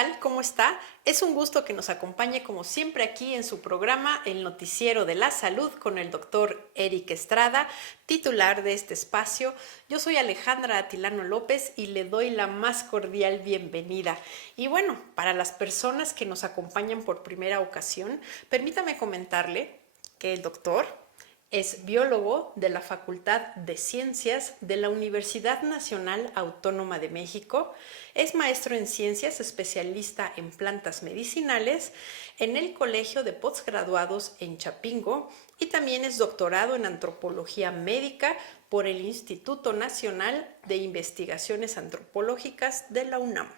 tal? ¿Cómo está? Es un gusto que nos acompañe como siempre aquí en su programa El Noticiero de la Salud con el doctor Eric Estrada, titular de este espacio. Yo soy Alejandra Atilano López y le doy la más cordial bienvenida. Y bueno, para las personas que nos acompañan por primera ocasión, permítame comentarle que el doctor es biólogo de la Facultad de Ciencias de la Universidad Nacional Autónoma de México, es maestro en ciencias, especialista en plantas medicinales en el Colegio de Postgraduados en Chapingo y también es doctorado en antropología médica por el Instituto Nacional de Investigaciones Antropológicas de la UNAM.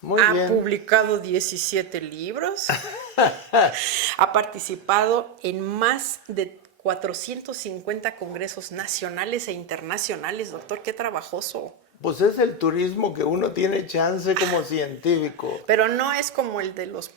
Muy Ha bien. publicado 17 libros, ha participado en más de 450 congresos nacionales e internacionales. Doctor, qué trabajoso. Pues es el turismo que uno tiene chance como científico. Pero no es como el de los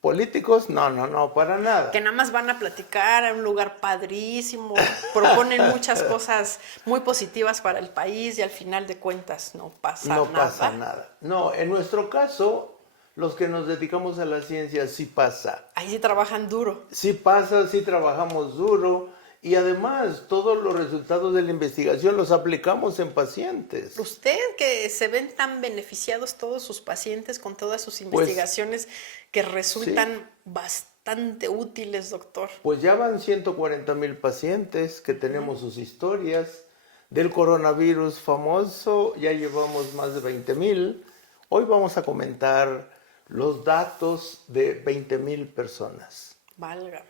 Políticos, no, para nada. que nada más van a platicar a un lugar padrísimo, proponen muchas cosas muy positivas para el país y al final de cuentas no pasa nada. No pasa nada. No, en nuestro caso, los que nos dedicamos a la ciencia sí pasa. Ahí sí trabajan duro. Sí pasa, sí trabajamos duro y además todos los resultados de la investigación los aplicamos en pacientes. Usted que se ven tan beneficiados todos sus pacientes con todas sus investigaciones que resultan bastante útiles, doctor. Pues ya van 140,000 pacientes que tenemos sus historias. Del coronavirus famoso ya llevamos más de 20,000. Hoy vamos a comentar los datos de 20,000 personas. Válgame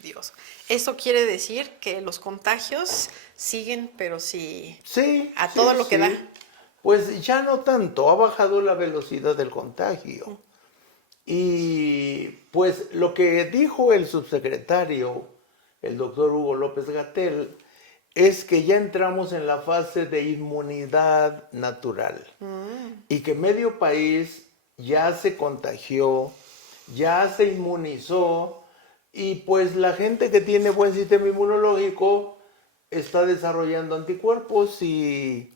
Dios. Eso quiere decir que los contagios siguen, pero sí, a todo lo que da. Pues ya no tanto, ha bajado la velocidad del contagio. Y pues lo que dijo el subsecretario, el doctor Hugo López-Gatell, es que ya entramos en la fase de inmunidad natural y que medio país ya se contagió, ya se inmunizó y pues la gente que tiene buen sistema inmunológico está desarrollando anticuerpos y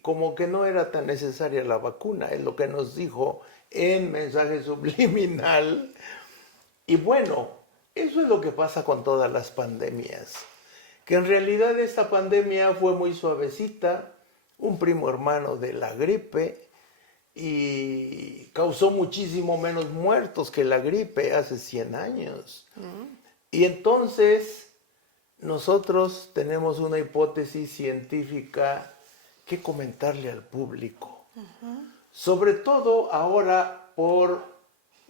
como que no era tan necesaria la vacuna, es lo que nos dijo en mensaje subliminal. Y bueno, eso es lo que pasa con todas las pandemias, que en realidad esta pandemia fue muy suavecita, un primo hermano de la gripe, y causó muchísimo menos muertos que la gripe hace 100 años. Y entonces nosotros tenemos una hipótesis científica que comentarle al público. Sobre todo ahora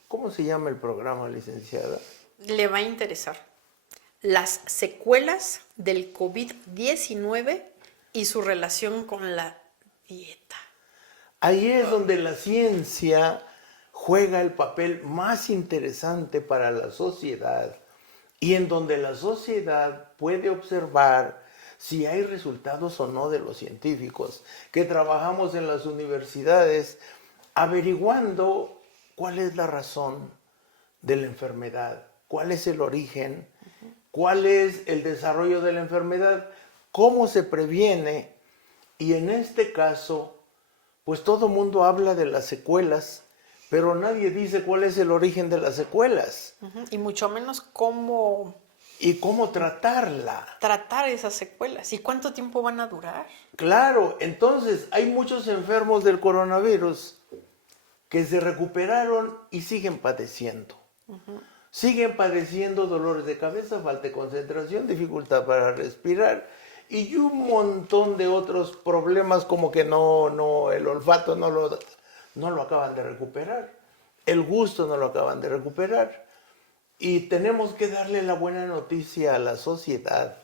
¿cómo se llama el programa, licenciada? Le va a interesar. Las secuelas del COVID-19 y su relación con la dieta. Ahí es donde la ciencia juega el papel más interesante para la sociedad y en donde la sociedad puede observar si hay resultados o no de los científicos, que trabajamos en las universidades averiguando cuál es la razón de la enfermedad, cuál es el origen, cuál es el desarrollo de la enfermedad, cómo se previene y en este caso pues todo mundo habla de las secuelas, pero nadie dice cuál es el origen de las secuelas. Y mucho menos cómo... Y cómo tratarla. Tratar esas secuelas. ¿Y cuánto tiempo van a durar? Claro, entonces hay muchos enfermos del coronavirus que se recuperaron y siguen padeciendo. Siguen padeciendo dolores de cabeza, falta de concentración, dificultad para respirar y un montón de otros problemas como que el olfato no lo acaban de recuperar, el gusto no lo acaban de recuperar. Y tenemos que darle la buena noticia a la sociedad,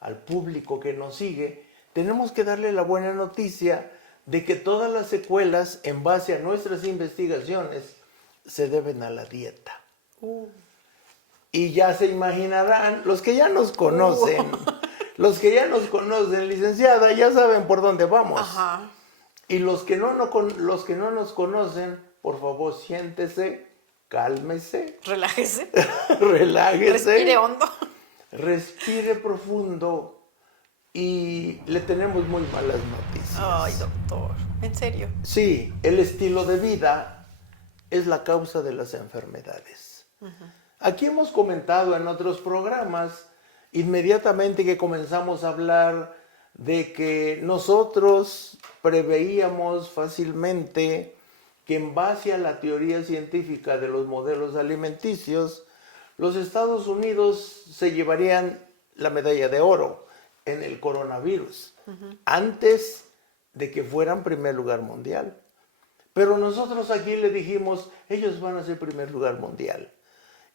al público que nos sigue, tenemos que darle la buena noticia de que todas las secuelas, en base a nuestras investigaciones, se deben a la dieta. Y ya se imaginarán, los que ya nos conocen, licenciada, ya saben por dónde vamos. Ajá. Y los que no nos conocen, por favor, siéntese, cálmese. Relájese. Relájese. Respire hondo. Respire profundo y le tenemos muy malas noticias. Ay, doctor. ¿En serio? Sí, el estilo de vida es la causa de las enfermedades. Aquí hemos comentado en otros programas, inmediatamente que comenzamos a hablar de que nosotros preveíamos fácilmente que en base a la teoría científica de los modelos alimenticios, los Estados Unidos se llevarían la medalla de oro en el coronavirus, antes de que fueran primer lugar mundial. Pero nosotros aquí le dijimos, ellos van a ser primer lugar mundial.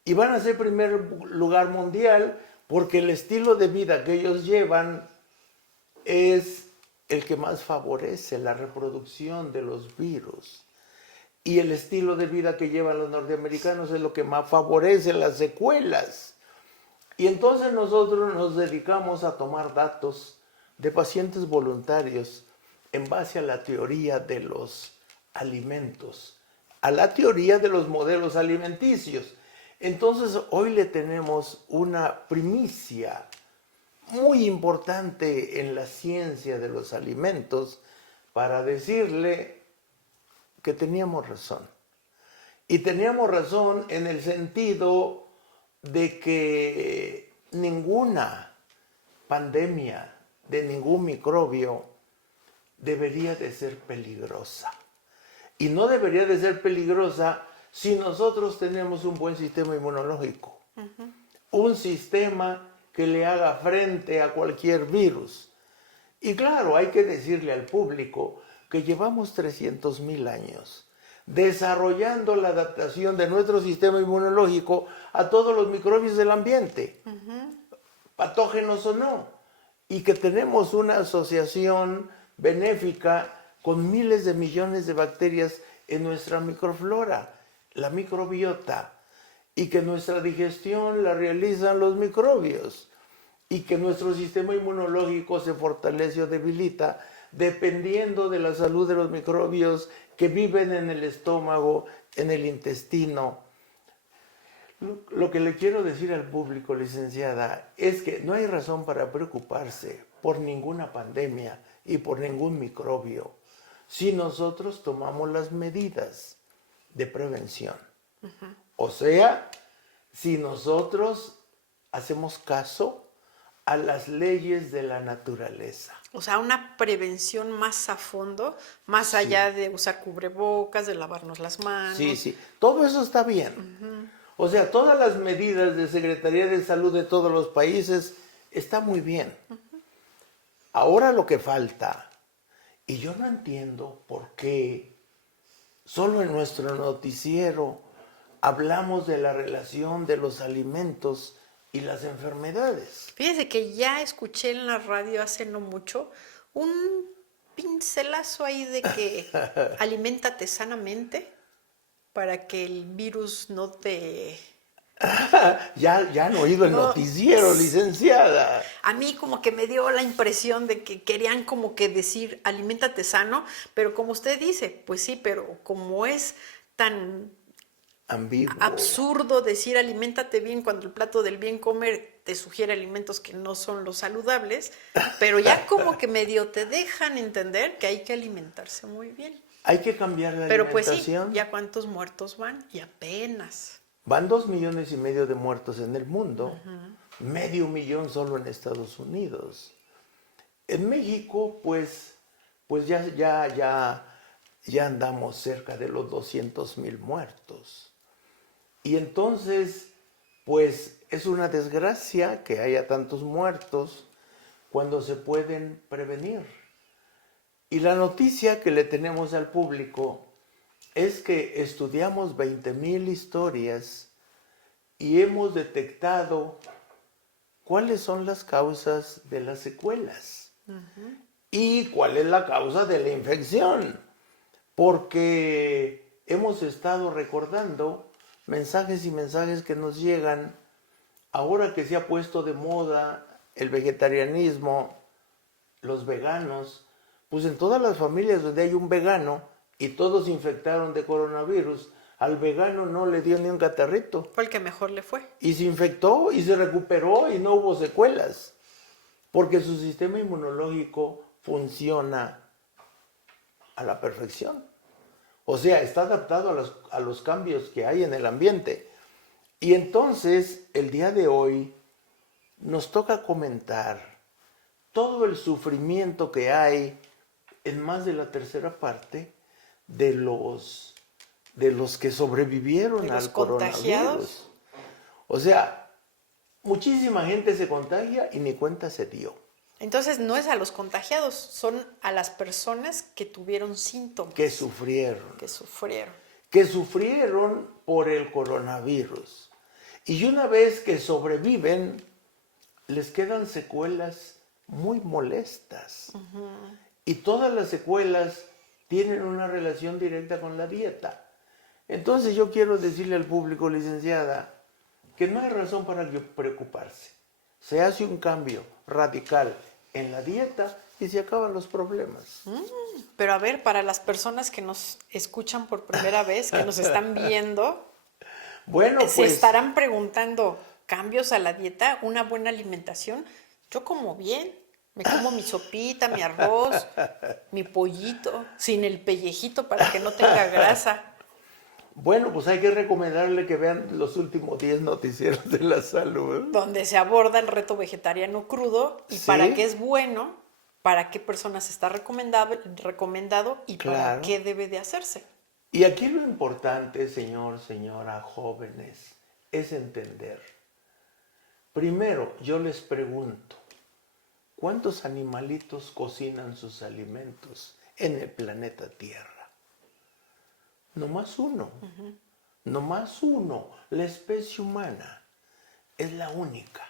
Y van a ser primer lugar mundial porque el estilo de vida que ellos llevan es el que más favorece la reproducción de los virus. Y el estilo de vida que llevan los norteamericanos es lo que más favorece las secuelas. Y entonces nosotros nos dedicamos a tomar datos de pacientes voluntarios en base a la teoría de los alimentos, a la teoría de los modelos alimenticios. Entonces hoy le tenemos una primicia muy importante en la ciencia de los alimentos para decirle que teníamos razón. Y teníamos razón en el sentido de que ninguna pandemia de ningún microbio debería de ser peligrosa. Y no debería de ser peligrosa si nosotros tenemos un buen sistema inmunológico. Un sistema que le haga frente a cualquier virus. Y claro, hay que decirle al público que llevamos 300,000 años desarrollando la adaptación de nuestro sistema inmunológico a todos los microbios del ambiente, patógenos o no, y que tenemos una asociación benéfica con miles de millones de bacterias en nuestra microflora, la microbiota, y que nuestra digestión la realizan los microbios, y que nuestro sistema inmunológico se fortalece o debilita dependiendo de la salud de los microbios que viven en el estómago, en el intestino. Lo que le quiero decir al público, licenciada, es que no hay razón para preocuparse por ninguna pandemia y por ningún microbio si nosotros tomamos las medidas de prevención. O sea, si nosotros hacemos caso a las leyes de la naturaleza. O sea, una prevención más a fondo, más allá de usar cubrebocas, de lavarnos las manos. Sí, todo eso está bien. O sea, todas las medidas de Secretaría de Salud de todos los países está muy bien. Ahora lo que falta, y yo no entiendo por qué solo en nuestro noticiero hablamos de la relación de los alimentos y las enfermedades. Fíjese que ya escuché en la radio hace no mucho un pincelazo ahí de que aliméntate sanamente para que el virus no te... Ya han oído el noticiero, licenciada. A mí como que me dio la impresión de que querían como que decir aliméntate sano, pero como usted dice, pues sí, pero como es tan ambiguo, absurdo decir aliméntate bien cuando el plato del bien comer te sugiere alimentos que no son los saludables, pero ya como que medio te dejan entender que hay que alimentarse muy bien. Hay que cambiar la pero alimentación. Pues sí, ¿ya cuántos muertos van? Y apenas. Van 2,5 millones de muertos en el mundo, 500,000 solo en Estados Unidos. En México, pues ya andamos cerca de los 200,000 muertos. Y entonces, pues es una desgracia que haya tantos muertos cuando se pueden prevenir. Y la noticia que le tenemos al público es que estudiamos 20,000 historias y hemos detectado cuáles son las causas de las secuelas y cuál es la causa de la infección. Porque hemos estado recordando mensajes y mensajes que nos llegan ahora que se ha puesto de moda el vegetarianismo, los veganos, pues en todas las familias donde hay un vegano y todos se infectaron de coronavirus, al vegano no le dio ni un catarrito. Fue el que mejor le fue. Y se infectó y se recuperó y no hubo secuelas, porque su sistema inmunológico funciona a la perfección. O sea, está adaptado a los cambios que hay en el ambiente. Y entonces, el día de hoy, nos toca comentar todo el sufrimiento que hay en más de la tercera parte de los que sobrevivieron al coronavirus. O sea, muchísima gente se contagia y ni cuenta se dio. Entonces no es a los contagiados, son a las personas que tuvieron síntomas. Que sufrieron. Que sufrieron por el coronavirus. Y una vez que sobreviven, les quedan secuelas muy molestas. Y todas las secuelas tienen una relación directa con la dieta. Entonces yo quiero decirle al público, licenciada, que no hay razón para preocuparse. Se hace un cambio radical en la dieta y se acaban los problemas. Pero a ver, para las personas que nos escuchan por primera vez, que nos están viendo, bueno, se estarán preguntando, ¿cambios a la dieta? ¿Una buena alimentación? Yo como bien, me como mi sopita, mi arroz, mi pollito, sin el pellejito para que no tenga grasa. Bueno, pues hay que recomendarle que vean los últimos 10 noticieros de la salud. Donde se aborda el reto vegetariano crudo y para qué es bueno, para qué personas está recomendado y para qué debe de hacerse. Y aquí lo importante, señor, señora, jóvenes, es entender. Primero, yo les pregunto, ¿cuántos animalitos cocinan sus alimentos en el planeta Tierra? Nomás uno, nomás uno, la especie humana es la única.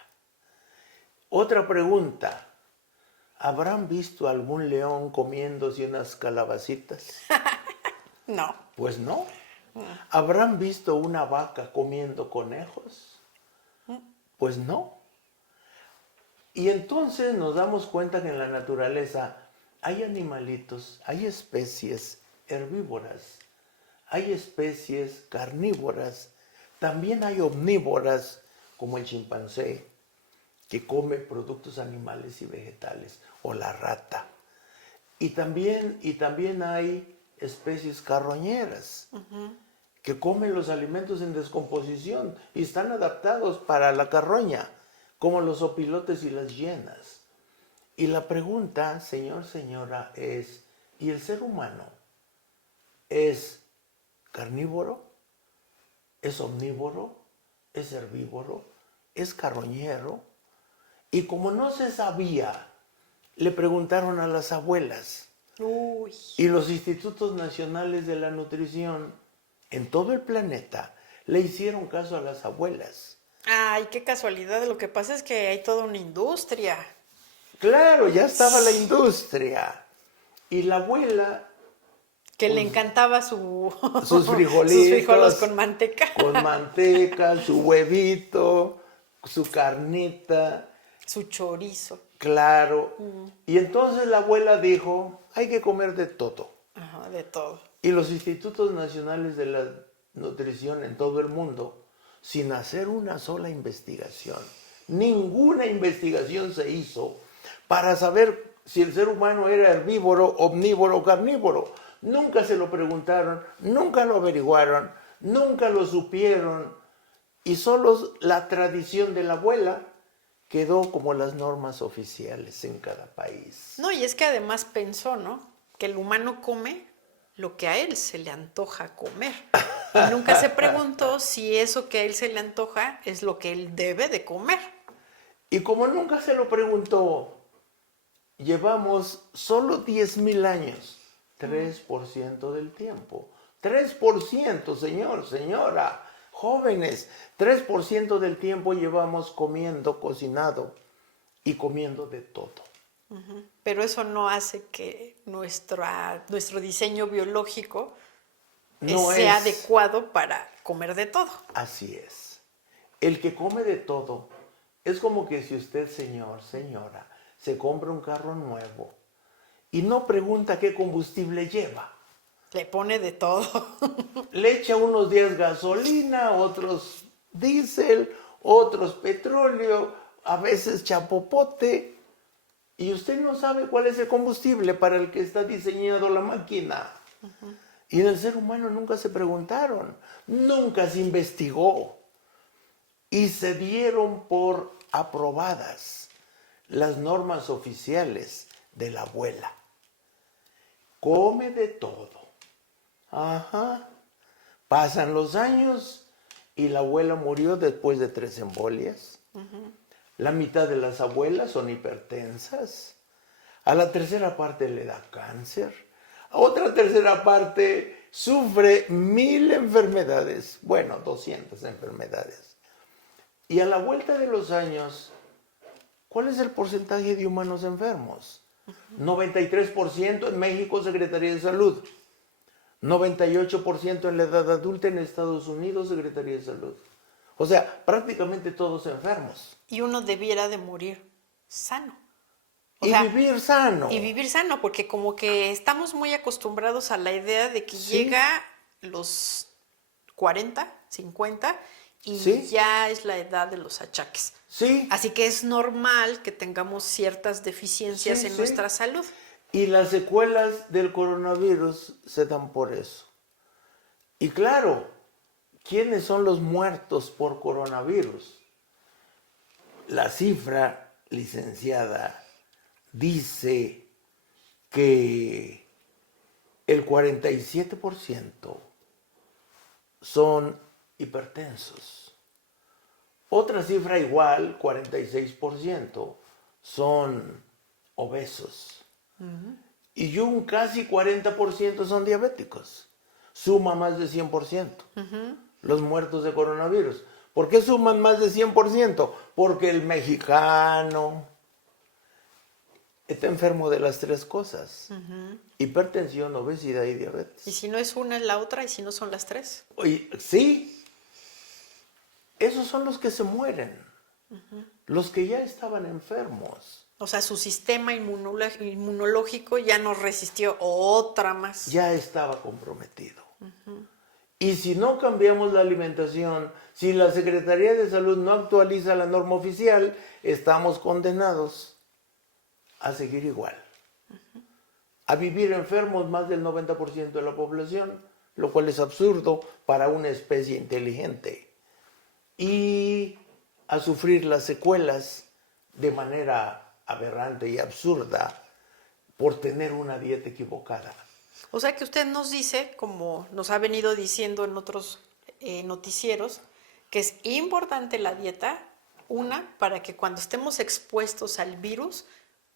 Otra pregunta, ¿habrán visto algún león comiéndose unas calabacitas? No. Pues no. ¿Habrán visto una vaca comiendo conejos? Pues no. Y entonces nos damos cuenta que en la naturaleza hay animalitos, hay especies herbívoras, hay especies carnívoras, también hay omnívoras, como el chimpancé, que come productos animales y vegetales, o la rata. Y también hay especies carroñeras, que comen los alimentos en descomposición y están adaptados para la carroña, como los opilotes y las hienas. Y la pregunta, señor, señora, es, ¿y el ser humano es carnívoro? ¿Es omnívoro? ¿Es herbívoro? ¿Es carroñero? Y como no se sabía, le preguntaron a las abuelas. Uy. Y los institutos nacionales de la nutrición en todo el planeta le hicieron caso a las abuelas. Ay, qué casualidad. Lo que pasa es que hay toda una industria. Claro, ya estaba la industria. Y la abuela... Que le encantaba sus frijolitos. Sus frijoles con manteca. Con manteca, su huevito, su carnita. Su chorizo. Claro. Y entonces la abuela dijo, hay que comer de todo. Ajá, de todo. Y los institutos nacionales de la nutrición en todo el mundo, sin hacer una sola investigación, ninguna investigación se hizo para saber si el ser humano era herbívoro, omnívoro o carnívoro. Nunca se lo preguntaron, nunca lo averiguaron, nunca lo supieron. Y solo la tradición de la abuela quedó como las normas oficiales en cada país. No, y es que además pensó, ¿no? Que el humano come lo que a él se le antoja comer. Y nunca se preguntó si eso que a él se le antoja es lo que él debe de comer. Y como nunca se lo preguntó, llevamos solo 10,000 años, 3% del tiempo. 3%, señor, señora, jóvenes, 3% del tiempo llevamos comiendo, cocinado y comiendo de todo. Pero eso no hace que nuestro diseño biológico sea adecuado para comer de todo. Así es. El que come de todo es como que si usted, señor, señora, se compra un carro nuevo y no pregunta qué combustible lleva. Le pone de todo. Le echa unos días gasolina, otros diésel, otros petróleo, a veces chapopote. Y usted no sabe cuál es el combustible para el que está diseñado la máquina. Y en el ser humano nunca se preguntaron, nunca se investigó. Y se dieron por aprobadas las normas oficiales de la abuela. Come de todo. Ajá. Pasan los años y la abuela murió después de 3 embolias. La mitad de las abuelas son hipertensas. A la tercera parte le da cáncer. A otra tercera parte sufre 1000 enfermedades. Bueno, 200 enfermedades. Y a la vuelta de los años, ¿cuál es el porcentaje de humanos enfermos? 93% en México, Secretaría de Salud. 98% en la edad adulta en Estados Unidos, Secretaría de Salud. O sea, prácticamente todos enfermos. Y uno debiera de morir sano. Vivir sano. Y vivir sano, porque como que estamos muy acostumbrados a la idea de que llega los 40, 50 y ya es la edad de los achaques. Sí. Así que es normal que tengamos ciertas deficiencias en nuestra salud. Y las secuelas del coronavirus se dan por eso. Y claro, ¿quiénes son los muertos por coronavirus? La cifra, licenciada, dice que el 47% son hipertensos. Otra cifra igual, 46%, son obesos. Y un casi 40% son diabéticos. Suma más de 100%. Los muertos de coronavirus. ¿Por qué suman más de 100%? Porque el mexicano está enfermo de las 3 cosas. Hipertensión, obesidad y diabetes. Y si no es una, es la otra, y si no son las 3. Sí. Esos son los que se mueren. Los que ya estaban enfermos. O sea, su sistema inmunológico ya no resistió otra más. Ya estaba comprometido. Y si no cambiamos la alimentación, si la Secretaría de Salud no actualiza la norma oficial, estamos condenados a seguir igual. A vivir enfermos más del 90% de la población, lo cual es absurdo para una especie inteligente. Y a sufrir las secuelas de manera aberrante y absurda por tener una dieta equivocada. O sea que usted nos dice, como nos ha venido diciendo en otros noticieros, que es importante la dieta, para que cuando estemos expuestos al virus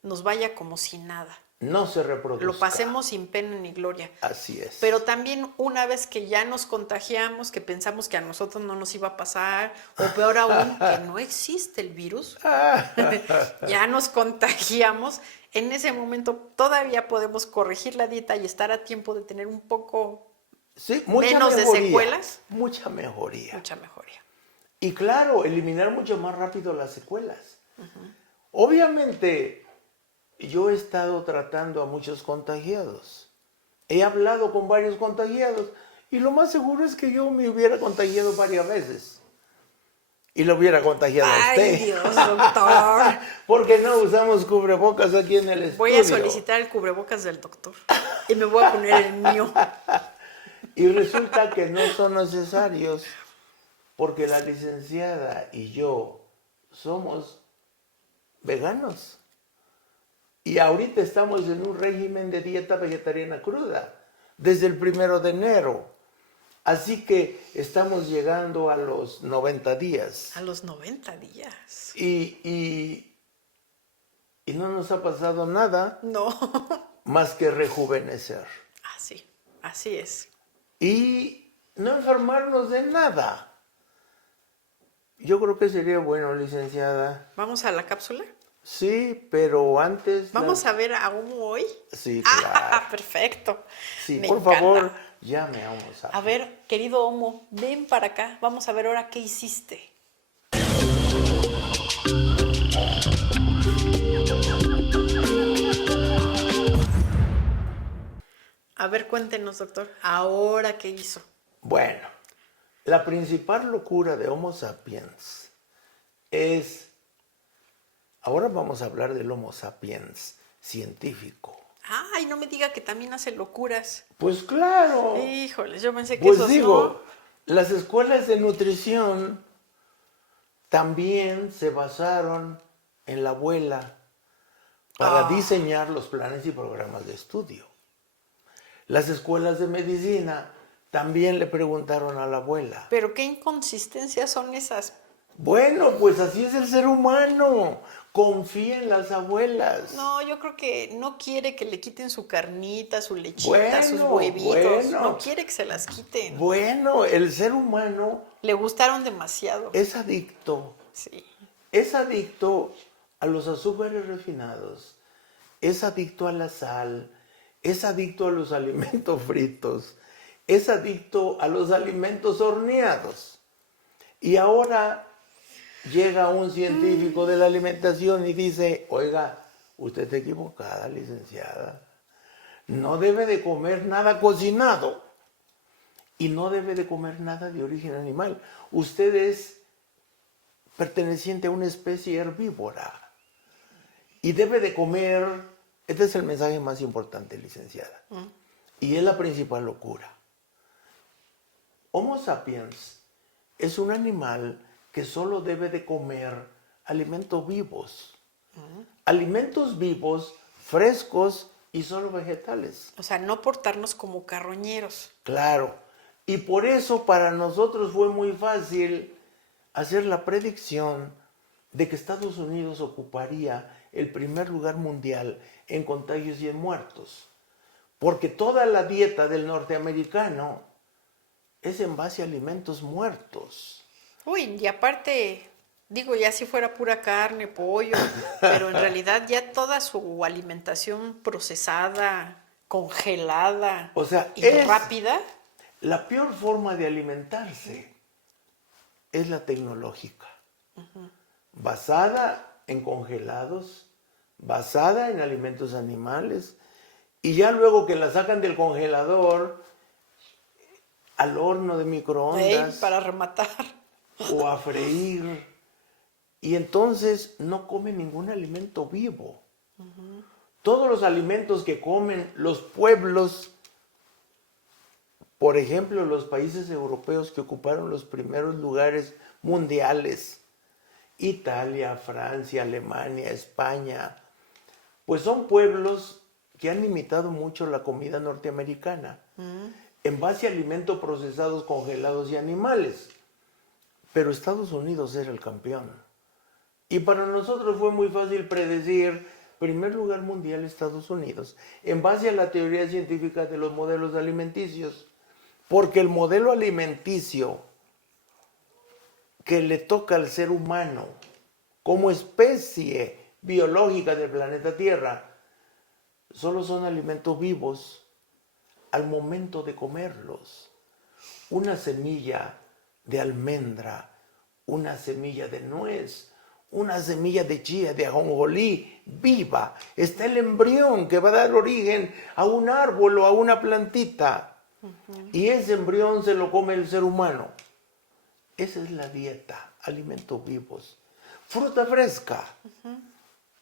nos vaya como si nada. No se reproduzca. Lo pasemos sin pena ni gloria. Así es. Pero también una vez que ya nos contagiamos, que pensamos que a nosotros no nos iba a pasar, o peor aún, que no existe el virus, ya nos contagiamos, en ese momento todavía podemos corregir la dieta y estar a tiempo de tener un poco menos de secuelas. Mucha mejoría. Mucha mejoría. Y claro, eliminar mucho más rápido las secuelas. Obviamente, yo he estado tratando a muchos contagiados. He hablado con varios contagiados y lo más seguro es que yo me hubiera contagiado varias veces. Y lo hubiera contagiado a usted. ¡Ay, Dios, doctor! Porque no usamos cubrebocas aquí en el estudio. Voy a solicitar el cubrebocas del doctor y me voy a poner el mío. Y resulta que no son necesarios porque la licenciada y yo somos veganos. Y ahorita estamos en un régimen de dieta vegetariana cruda, desde el 1 de enero. Así que estamos llegando a los 90 días. A los 90 días. Y no nos ha pasado nada. No. Más que rejuvenecer. Así es. Y no enfermarnos de nada. Yo creo que sería bueno, licenciada. ¿Vamos a la cápsula? Sí, pero antes... ¿Vamos a ver a Homo hoy? Sí, claro. Ah, perfecto. Sí, Me por encanta. favor, llame a Homo sapiens. A ver, querido Homo, ven para acá. Vamos a ver ahora qué hiciste. A ver, cuéntenos, doctor, ¿ahora qué hizo? Bueno, la principal locura de Homo sapiens es Ahora vamos a hablar del Homo sapiens científico. Ay, no me diga que también hace locuras. Pues claro. Híjoles, yo pensé que Pues esos digo, no. las escuelas de nutrición también se basaron en la abuela para diseñar los planes y programas de estudio. Las escuelas de medicina también le preguntaron a la abuela. Pero qué inconsistencias son esas. Bueno, pues así es el ser humano. Confía en las abuelas. No, yo creo que no quiere que le quiten su carnita, su lechita, sus huevitos. Bueno. No quiere que se las quiten. Bueno, el ser humano Le gustaron demasiado. es adicto. Sí. Es adicto a los azúcares refinados. Es adicto a la sal. Es adicto a los alimentos fritos. Es adicto a los alimentos horneados. Y ahora llega un científico de la alimentación y dice, oiga, usted está equivocada, licenciada. No debe de comer nada cocinado y no debe de comer nada de origen animal. Usted es perteneciente a una especie herbívora y debe de comer, este es el mensaje más importante, licenciada, y es la principal locura. Homo sapiens es un animal que solo debe de comer alimentos vivos. Alimentos vivos, frescos y solo vegetales. O sea, no portarnos como carroñeros. Claro. Y por eso para nosotros fue muy fácil hacer la predicción de que Estados Unidos ocuparía el primer lugar mundial en contagios y en muertos. Porque toda la dieta del norteamericano es en base a alimentos muertos. Uy, y aparte, digo, ya si fuera pura carne, pollo, pero en realidad ya toda su alimentación procesada, congelada O sea, y rápida. La peor forma de alimentarse es la tecnológica, basada en congelados, basada en alimentos animales, y ya luego que la sacan del congelador al horno de microondas Para rematar. o a freír, y entonces no comen ningún alimento vivo. Todos los alimentos que comen los pueblos, por ejemplo, los países europeos que ocuparon los primeros lugares mundiales, Italia, Francia, Alemania, España, pues son pueblos que han imitado mucho la comida norteamericana, en base a alimentos procesados, congelados y animales. Pero Estados Unidos era el campeón. Y para nosotros fue muy fácil predecir primer lugar mundial Estados Unidos, en base a la teoría científica de los modelos alimenticios. Porque el modelo alimenticio que le toca al ser humano como especie biológica del planeta Tierra solo son alimentos vivos al momento de comerlos. Una semilla de almendra, una semilla de nuez, una semilla de chía, de ajonjolí viva. Está el embrión que va a dar origen a un árbol o a una plantita. Y ese embrión se lo come el ser humano. Esa es la dieta, alimentos vivos. Fruta fresca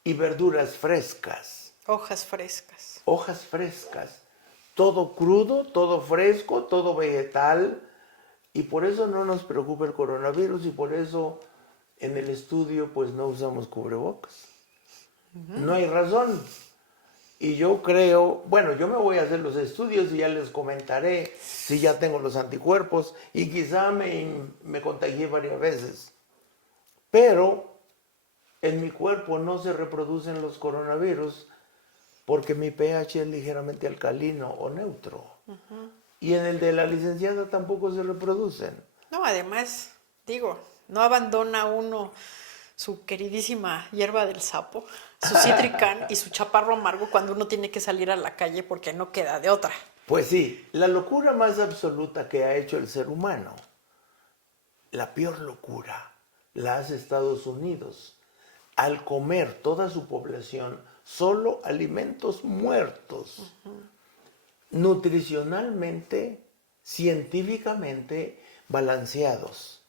y verduras frescas. Hojas frescas. Hojas frescas. Todo crudo, todo fresco, todo vegetal. Y por eso no nos preocupa el coronavirus y por eso en el estudio pues no usamos cubrebocas. No hay razón. Y yo creo, bueno, yo me voy a hacer los estudios y ya les comentaré si ya tengo los anticuerpos y quizá me contagié varias veces. Pero en mi cuerpo no se reproducen los coronavirus porque mi pH es ligeramente alcalino o neutro. Y en el de la licenciada tampoco se reproducen. No, además, digo, no abandona uno su queridísima hierba del sapo, su citricán y su chaparro amargo cuando uno tiene que salir a la calle porque no queda de otra. Pues sí, la locura más absoluta que ha hecho el ser humano, la peor locura, la hace Estados Unidos, al comer toda su población solo alimentos muertos, nutricionalmente, científicamente balanceados.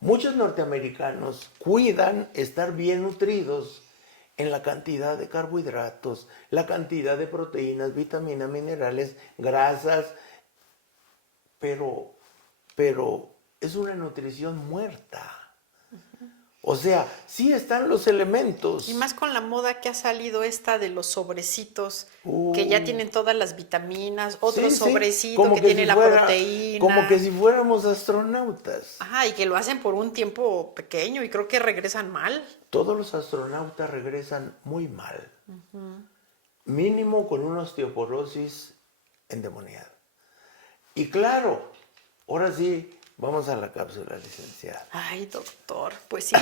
Muchos norteamericanos cuidan estar bien nutridos en la cantidad de carbohidratos, la cantidad de proteínas, vitaminas, minerales, grasas, pero es una nutrición muerta. O sea, sí están los elementos. Y más con la moda que ha salido esta de los sobrecitos, que ya tienen todas las vitaminas, otro sobrecito que tiene la proteína. Como que si fuéramos astronautas. Ajá, y que lo hacen por un tiempo pequeño y creo que regresan mal. Todos los astronautas regresan muy mal. Mínimo con una osteoporosis endemoniada. Y claro, ahora sí, vamos a la cápsula, licenciada. Ay, doctor, pues sí.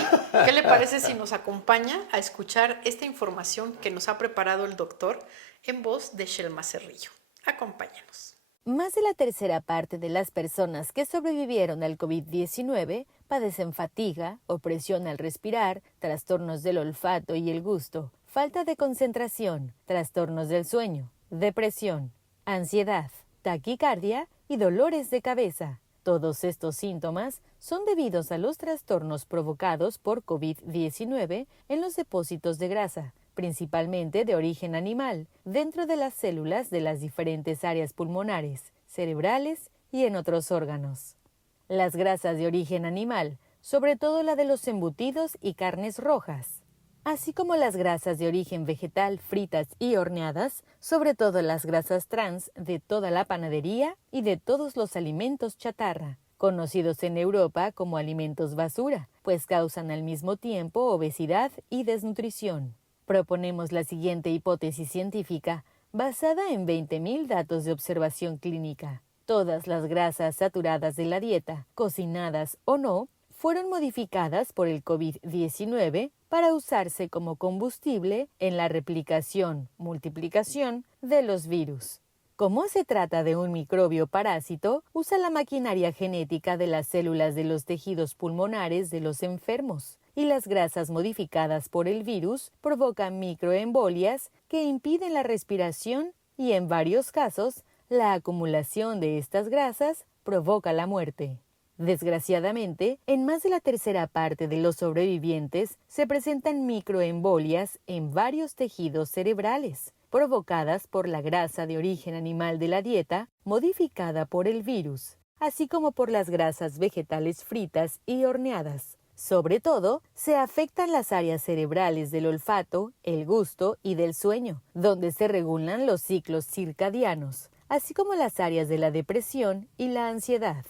¿Qué le parece si nos acompaña a escuchar esta información que nos ha preparado el doctor en voz de Shelma Cerrillo? Acompáñanos. Más de la tercera parte de las personas que sobrevivieron al COVID-19 padecen fatiga, opresión al respirar, trastornos del olfato y el gusto, falta de concentración, trastornos del sueño, depresión, ansiedad, taquicardia y dolores de cabeza. Todos estos síntomas son debidos a los trastornos provocados por COVID-19 en los depósitos de grasa, principalmente de origen animal, dentro de las células de las diferentes áreas pulmonares, cerebrales y en otros órganos. Las grasas de origen animal, sobre todo la de los embutidos y carnes rojas, así como las grasas de origen vegetal fritas y horneadas, sobre todo las grasas trans de toda la panadería y de todos los alimentos chatarra, conocidos en Europa como alimentos basura, pues causan al mismo tiempo obesidad y desnutrición. Proponemos la siguiente hipótesis científica basada en 20.000 datos de observación clínica. Todas las grasas saturadas de la dieta, cocinadas o no, fueron modificadas por el COVID-19 para usarse como combustible en la replicación-multiplicación de los virus. Como se trata de un microbio parásito, usa la maquinaria genética de las células de los tejidos pulmonares de los enfermos, y las grasas modificadas por el virus provocan microembolias que impiden la respiración y, en varios casos, la acumulación de estas grasas provoca la muerte. Desgraciadamente, en más de la tercera parte de los sobrevivientes se presentan microembolias en varios tejidos cerebrales, provocadas por la grasa de origen animal de la dieta modificada por el virus, así como por las grasas vegetales fritas y horneadas. Sobre todo, se afectan las áreas cerebrales del olfato, el gusto y del sueño, donde se regulan los ciclos circadianos, así como las áreas de la depresión y la ansiedad.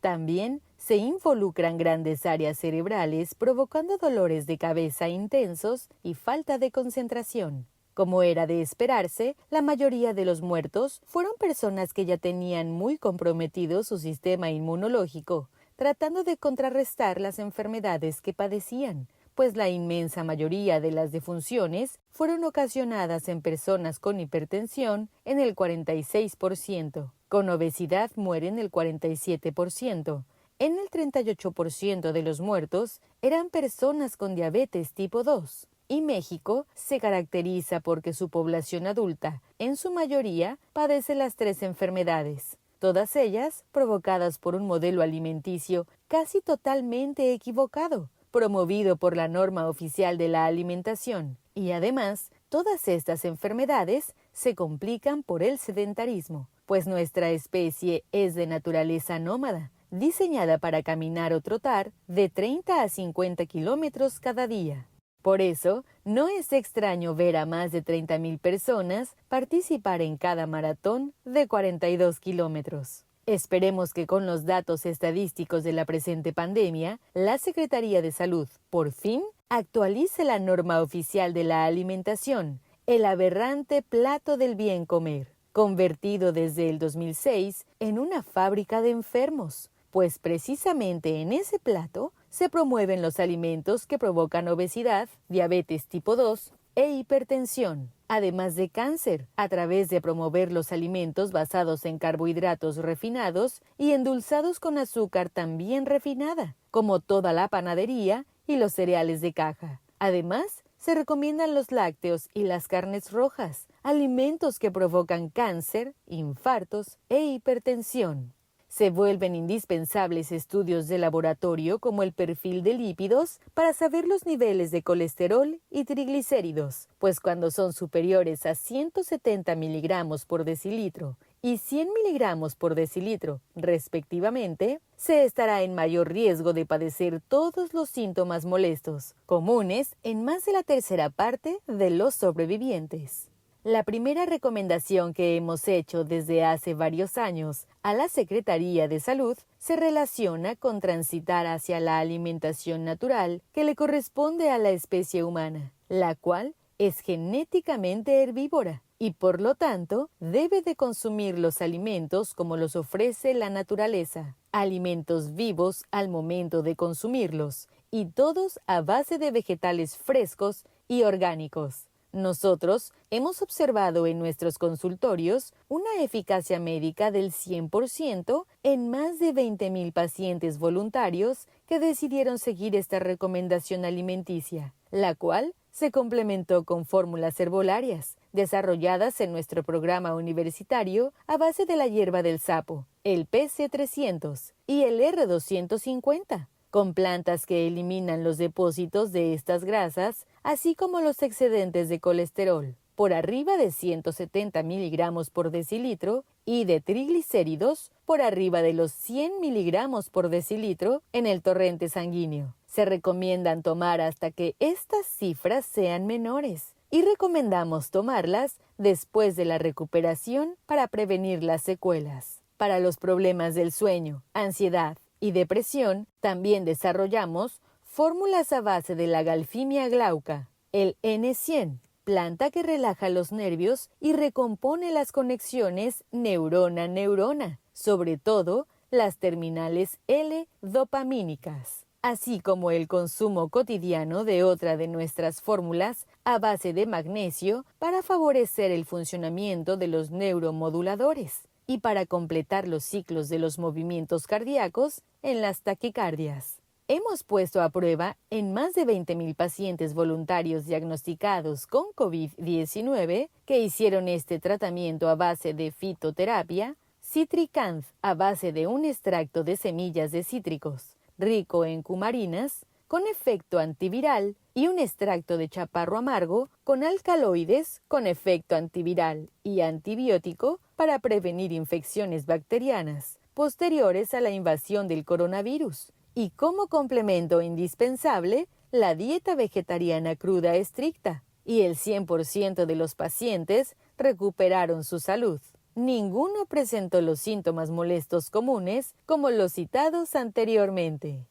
También se involucran grandes áreas cerebrales provocando dolores de cabeza intensos y falta de concentración. Como era de esperarse, la mayoría de los muertos fueron personas que ya tenían muy comprometido su sistema inmunológico, tratando de contrarrestar las enfermedades que padecían, pues la inmensa mayoría de las defunciones fueron ocasionadas en personas con hipertensión en el 46%, con obesidad mueren el 47%, en el 38% de los muertos eran personas con diabetes tipo 2, y México se caracteriza porque su población adulta, en su mayoría, padece las 3 enfermedades, todas ellas provocadas por un modelo alimenticio casi totalmente equivocado, promovido por la norma oficial de la alimentación, y además, todas estas enfermedades se complican por el sedentarismo, pues nuestra especie es de naturaleza nómada, diseñada para caminar o trotar de 30 a 50 kilómetros cada día. Por eso, no es extraño ver a más de 30.000 personas participar en cada maratón de 42 kilómetros. Esperemos que con los datos estadísticos de la presente pandemia, la Secretaría de Salud, por fin, actualice la norma oficial de la alimentación, el aberrante plato del bien comer, convertido desde el 2006 en una fábrica de enfermos, pues precisamente en ese plato se promueven los alimentos que provocan obesidad, diabetes tipo 2 e hipertensión, además de cáncer, a través de promover los alimentos basados en carbohidratos refinados y endulzados con azúcar también refinada, como toda la panadería y los cereales de caja. Además, se recomiendan los lácteos y las carnes rojas, alimentos que provocan cáncer, infartos e hipertensión. Se vuelven indispensables estudios de laboratorio como el perfil de lípidos para saber los niveles de colesterol y triglicéridos, pues cuando son superiores a 170 miligramos por decilitro y 100 miligramos por decilitro, respectivamente, se estará en mayor riesgo de padecer todos los síntomas molestos, comunes en más de la tercera parte de los sobrevivientes. La primera recomendación que hemos hecho desde hace varios años a la Secretaría de Salud se relaciona con transitar hacia la alimentación natural que le corresponde a la especie humana, la cual es genéticamente herbívora y por lo tanto debe de consumir los alimentos como los ofrece la naturaleza, alimentos vivos al momento de consumirlos y todos a base de vegetales frescos y orgánicos. Nosotros hemos observado en nuestros consultorios una eficacia médica del 100% en más de 20,000 pacientes voluntarios que decidieron seguir esta recomendación alimenticia, la cual se complementó con fórmulas herbolarias, desarrolladas en nuestro programa universitario a base de la hierba del sapo, el PC300 y el R250. Con plantas que eliminan los depósitos de estas grasas, así como los excedentes de colesterol, por arriba de 170 miligramos por decilitro y de triglicéridos por arriba de los 100 miligramos por decilitro en el torrente sanguíneo. Se recomiendan tomar hasta que estas cifras sean menores y recomendamos tomarlas después de la recuperación para prevenir las secuelas. Para los problemas del sueño, ansiedad y depresión, también desarrollamos fórmulas a base de la Galfimia glauca, el N100, planta que relaja los nervios y recompone las conexiones neurona-neurona, sobre todo las terminales L-dopamínicas, así como el consumo cotidiano de otra de nuestras fórmulas a base de magnesio para favorecer el funcionamiento de los neuromoduladores y para completar los ciclos de los movimientos cardíacos en las taquicardias. Hemos puesto a prueba en más de 20,000 pacientes voluntarios diagnosticados con COVID-19 que hicieron este tratamiento a base de fitoterapia, Citricanth a base de un extracto de semillas de cítricos, rico en cumarinas, con efecto antiviral, y un extracto de chaparro amargo con alcaloides con efecto antiviral y antibiótico para prevenir infecciones bacterianas posteriores a la invasión del coronavirus. Y como complemento indispensable, la dieta vegetariana cruda estricta, y el 100% de los pacientes recuperaron su salud. Ninguno presentó los síntomas molestos comunes como los citados anteriormente.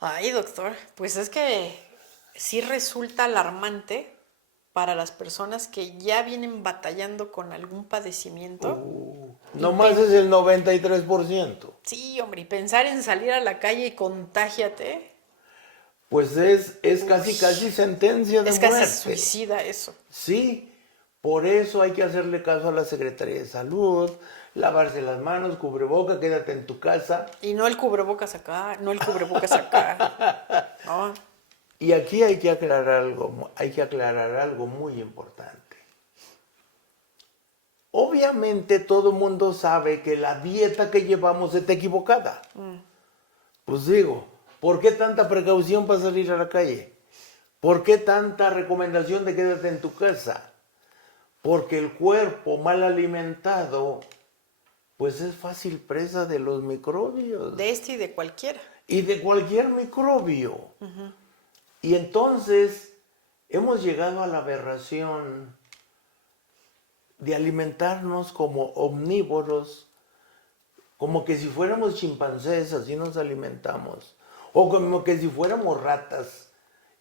Ay, doctor, pues es que sí resulta alarmante para las personas que ya vienen batallando con algún padecimiento. Nomás es el 93%. Sí, hombre, y pensar en salir a la calle y contágiate. Pues es casi sentencia de muerte. Es casi suicida eso. Sí, por eso hay que hacerle caso a la Secretaría de Salud, lavarse las manos, cubreboca, quédate en tu casa. Y no el cubrebocas acá, no el cubrebocas acá. No. Y aquí hay que aclarar algo muy importante. Obviamente todo el mundo sabe que la dieta que llevamos está equivocada. Pues digo, ¿por qué tanta precaución para salir a la calle? ¿Por qué tanta recomendación de quédate en tu casa? Porque el cuerpo mal alimentado, pues es fácil presa de los microbios. De este y de cualquiera. Y de cualquier microbio. Y entonces hemos llegado a la aberración de alimentarnos como omnívoros, como que si fuéramos chimpancés, así nos alimentamos. O como que si fuéramos ratas.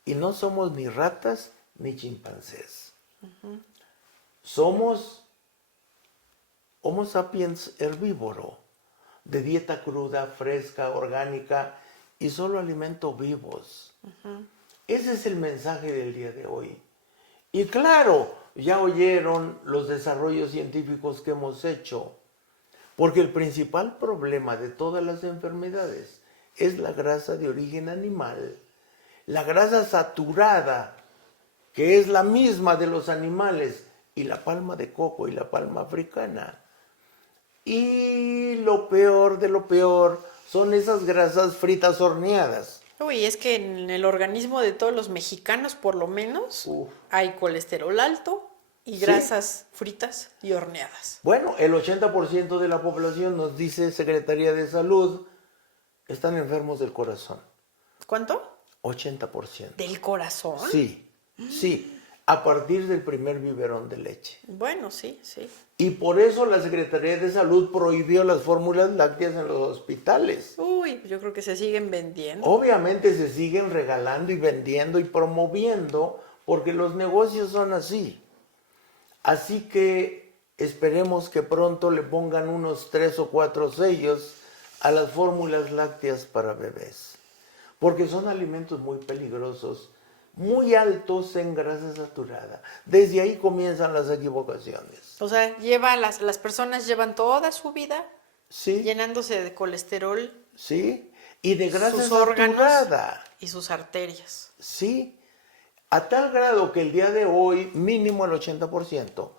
Y no somos ni ratas ni chimpancés. Somos Homo sapiens herbívoro, de dieta cruda, fresca, orgánica y solo alimento vivos. Ese es el mensaje del día de hoy. Y claro, ya oyeron los desarrollos científicos que hemos hecho, porque el principal problema de todas las enfermedades es la grasa de origen animal, la grasa saturada, que es la misma de los animales, y la palma de coco y la palma africana. Y lo peor de lo peor son esas grasas fritas horneadas. Uy, es que en el organismo de todos los mexicanos, por lo menos, Uf. hay colesterol alto y Sí. grasas fritas y horneadas. Bueno, el 80% de la población, nos dice Secretaría de Salud, están enfermos del corazón. ¿Cuánto? 80%. ¿Del corazón? Sí, sí, a partir del primer biberón de leche. Bueno, sí, sí. Y por eso la Secretaría de Salud prohibió las fórmulas lácteas en los hospitales. Uy, yo creo que se siguen vendiendo. Obviamente se siguen regalando y vendiendo y promoviendo porque los negocios son así. Así que esperemos que pronto le pongan unos 3 o 4 sellos a las fórmulas lácteas para bebés. Porque son alimentos muy peligrosos, muy altos en grasa saturada. Desde ahí comienzan las equivocaciones. O sea, las personas llevan toda su vida Sí, llenándose de colesterol, sí. Y de grasa sus órganos saturada. y sus arterias. Sí. A tal grado que el día de hoy, mínimo el 80%,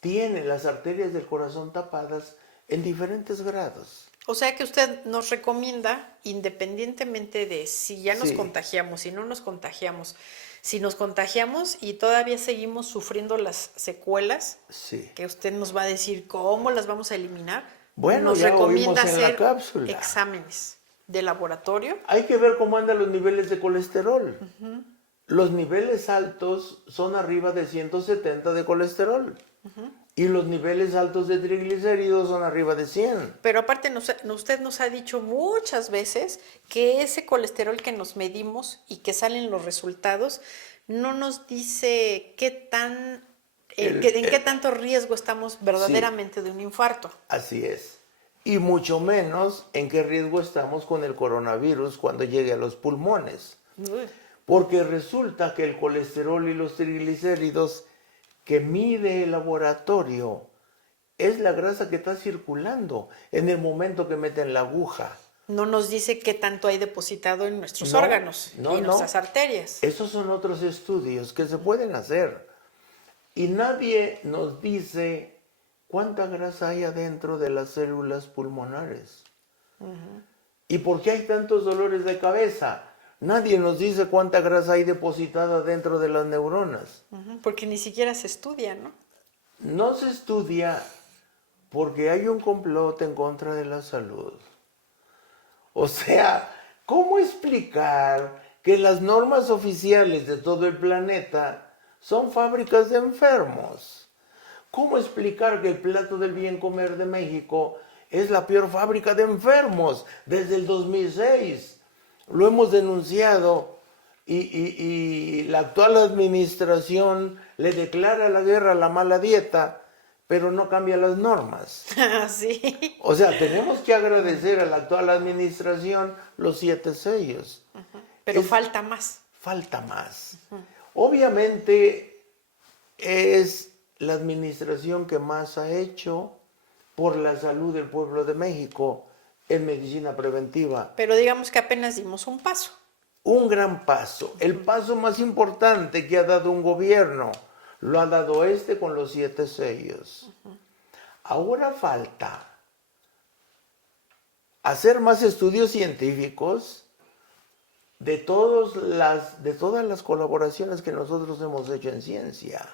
tiene las arterias del corazón tapadas en diferentes grados. O sea que usted nos recomienda, independientemente de si ya nos Sí. contagiamos, si no nos contagiamos, si nos contagiamos y todavía seguimos sufriendo las secuelas, Sí. que usted nos va a decir cómo las vamos a eliminar, Bueno, nos ya recomienda oímos en la hacer cápsula. exámenes de laboratorio. Hay que ver cómo andan los niveles de colesterol. Los niveles altos son arriba de 170 de colesterol. Y los niveles altos de triglicéridos son arriba de 100. Pero aparte usted nos ha dicho muchas veces que ese colesterol que nos medimos y que salen los resultados no nos dice en qué tanto riesgo estamos verdaderamente de un infarto. Así es. Y mucho menos en qué riesgo estamos con el coronavirus cuando llegue a los pulmones. Uy. Porque resulta que el colesterol y los triglicéridos que mide el laboratorio es la grasa que está circulando en el momento que meten la aguja. No nos dice qué tanto hay depositado en nuestros No, órganos no, y no. nuestras arterias. Esos son otros estudios que se pueden hacer. Y nadie nos dice cuánta grasa hay adentro de las células pulmonares. ¿Y por qué hay tantos dolores de cabeza? Nadie nos dice cuánta grasa hay depositada dentro de las neuronas. Ujú, porque ni siquiera se estudia, ¿no? No se estudia porque hay un complot en contra de la salud. O sea, ¿cómo explicar que las normas oficiales de todo el planeta son fábricas de enfermos? ¿Cómo explicar que el plato del bien comer de México es la peor fábrica de enfermos desde el 2006? Lo hemos denunciado y la actual administración le declara la guerra a la mala dieta, pero no cambia las normas. Sí. O sea, tenemos que agradecer a la actual administración los 7 sellos. Pero falta más. Falta más. Obviamente es la administración que más ha hecho por la salud del pueblo de México en medicina preventiva. Pero digamos que apenas dimos un paso. Un gran paso, el paso más importante que ha dado un gobierno, lo ha dado este con los 7 sellos. Ahora falta hacer más estudios científicos de todas las colaboraciones que nosotros hemos hecho en ciencia.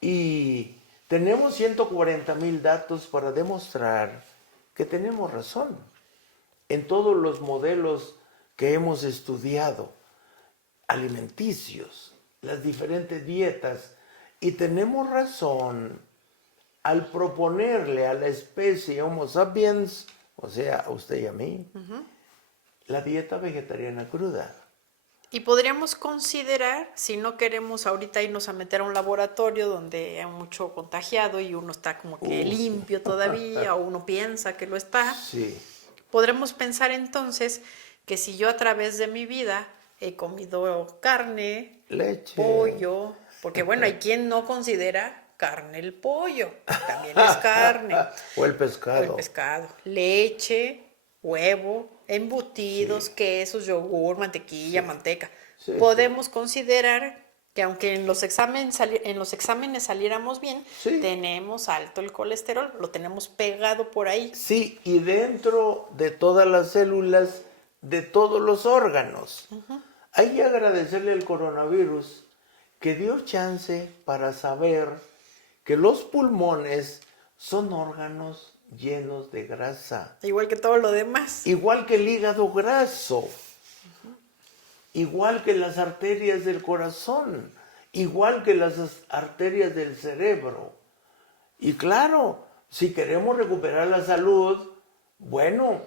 Y tenemos 140,000 datos para demostrar que tenemos razón en todos los modelos que hemos estudiado, alimenticios, las diferentes dietas, y tenemos razón al proponerle a la especie Homo sapiens, o sea, a usted y a mí, la dieta vegetariana cruda. Y podríamos considerar, si no queremos ahorita irnos a meter a un laboratorio donde hay mucho contagiado y uno está como que limpio todavía, o uno piensa que lo está, Sí, podremos pensar entonces que si yo a través de mi vida he comido carne, leche, pollo, porque bueno, hay quien no considera carne el pollo, también es carne, o el o pescado. el pescado, leche, huevo, embutidos, quesos, yogur, mantequilla, manteca. Sí, Podemos considerar Que aunque en los exámenes saliéramos bien, Sí. tenemos alto el colesterol, lo tenemos pegado por ahí. Sí, y dentro de todas las células, de todos los órganos. Hay que agradecerle al coronavirus que dio chance para saber que los pulmones son órganos llenos de grasa. Igual que todo lo demás. Igual que el hígado graso, igual que las arterias del corazón, igual que las arterias del cerebro. Y claro, si queremos recuperar la salud, bueno,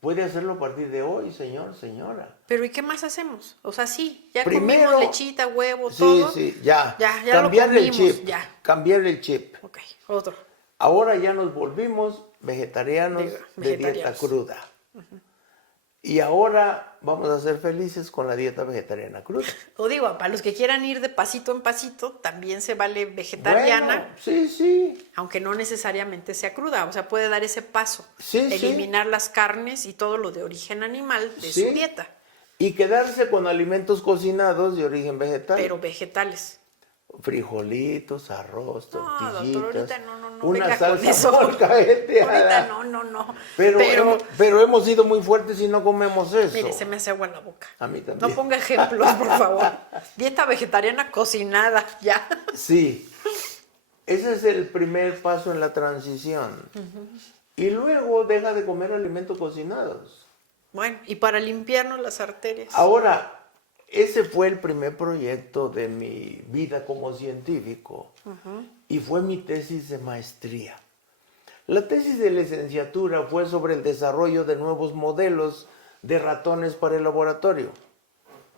puede hacerlo a partir de hoy, señor, señora. Pero ¿y qué más hacemos? O sea, sí, ya Primero, comimos lechita, huevo, Sí, todo. sí, ya. Ya lo Cambiar el comimos, chip. ya. Cambiar el chip. Ok, otro. Ahora ya nos volvimos vegetarianos de dieta Vegetarianos. cruda. Y ahora vamos a ser felices con la dieta vegetariana cruda. O digo, para los que quieran ir de pasito en pasito, también se vale vegetariana, Bueno, sí, sí. aunque no necesariamente sea cruda. O sea, puede dar ese paso. Sí, sí. eliminar las carnes y todo lo de origen animal de Sí. su dieta, Y quedarse con alimentos cocinados de origen vegetal. pero vegetales. Frijolitos, arroz, No, tortillitas. doctor, ahorita no una venga con salsa eso. molcajeteada. Ahorita no. Pero hemos sido muy fuertes y no comemos eso. Mire, se me hace agua en la boca. A mí también. No ponga ejemplos, por favor. Dieta vegetariana cocinada, ya. Sí, ese es el primer paso en la transición. Y luego deja de comer alimentos cocinados. Bueno, y para limpiarnos las arterias. Ahora, ese fue el primer proyecto de mi vida como científico y fue mi tesis de maestría. La tesis de licenciatura fue sobre el desarrollo de nuevos modelos de ratones para el laboratorio,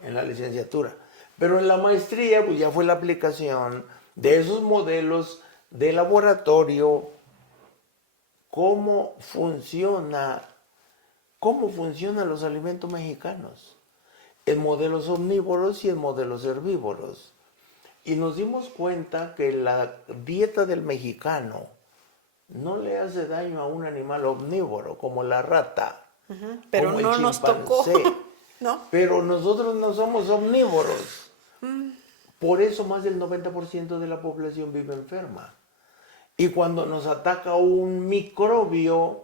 en la licenciatura. Pero en la maestría pues ya fue la aplicación de esos modelos de laboratorio, cómo funcionan los alimentos mexicanos, en modelos omnívoros y en modelos herbívoros. Y nos dimos cuenta que la dieta del mexicano no le hace daño a un animal omnívoro como la rata, Pero como el no nos tocó. chimpancé. ¿No? Pero nosotros no somos omnívoros. Por eso más del 90% de la población vive enferma. Y cuando nos ataca un microbio,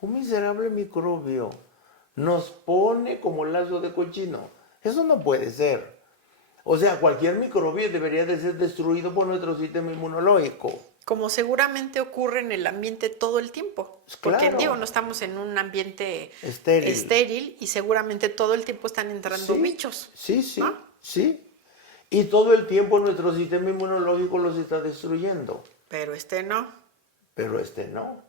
un miserable microbio, nos pone como lazo de cochino. Eso no puede ser. O sea, cualquier microbio debería de ser destruido por nuestro sistema inmunológico. Como seguramente ocurre en el ambiente todo el tiempo. Porque, Claro. digo, no estamos en un ambiente Estéril. estéril y seguramente todo el tiempo están entrando Sí, bichos. Sí, sí, ¿no? sí. Y todo el tiempo nuestro sistema inmunológico los está destruyendo. Pero no, Pero este no.